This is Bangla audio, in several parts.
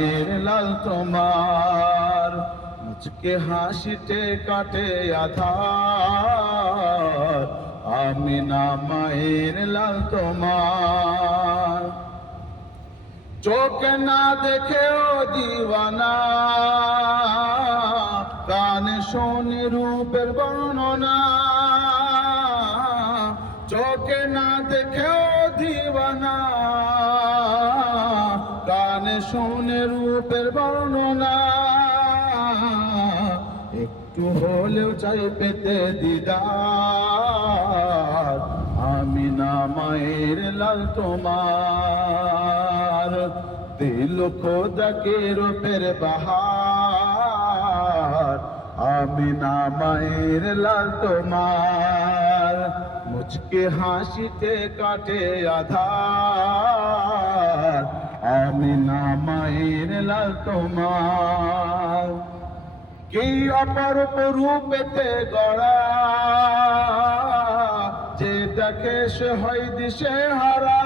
মায়ের লাল তোমার, মুচকে হাসিতে কাটে আধার। আমি না মায়ের লাল তোমার। চোখে না দেখেও দিওয়ানা কানে শোনে রূপের বর্ণনা। চোখে না দেখেও দিওয়ানা শোনে রূপের বর্ণনা। একটু হলেও চাই পেতে দিদার। আমি না মায়ের লাল তোমার। দিল খোদাকে রূপের বাহার। আমি না মায়ের লাল তোমার। মুচকে হাসিতে কাটে আধার। মায়ের তোমার। কি অপরূপ রূপেতে গড়া। যে দেখে সে হয় দিশে হারা।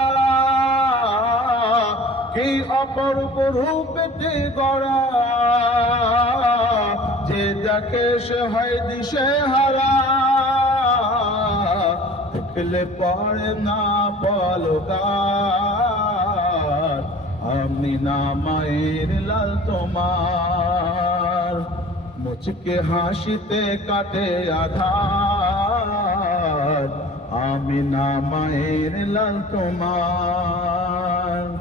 কি অপরূপ রূপেতে গড়া। যে দেখে সে হয় দিশে হারা। দেখলে পড়ে না পলকার আমি না মায়ের লাল তোমার। মুচকে হাসিতে কাটে আধার। আমি না মায়ের লাল তোমার।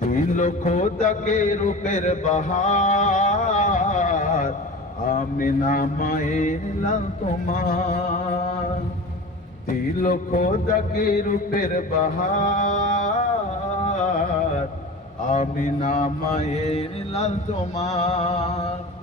দিল খোদাকে রূপের বাহার। আমি না মায়ের লাল তোমার। দিল খোদাকে রূপের বাহার। আমি না মায়ের লাল তোমার।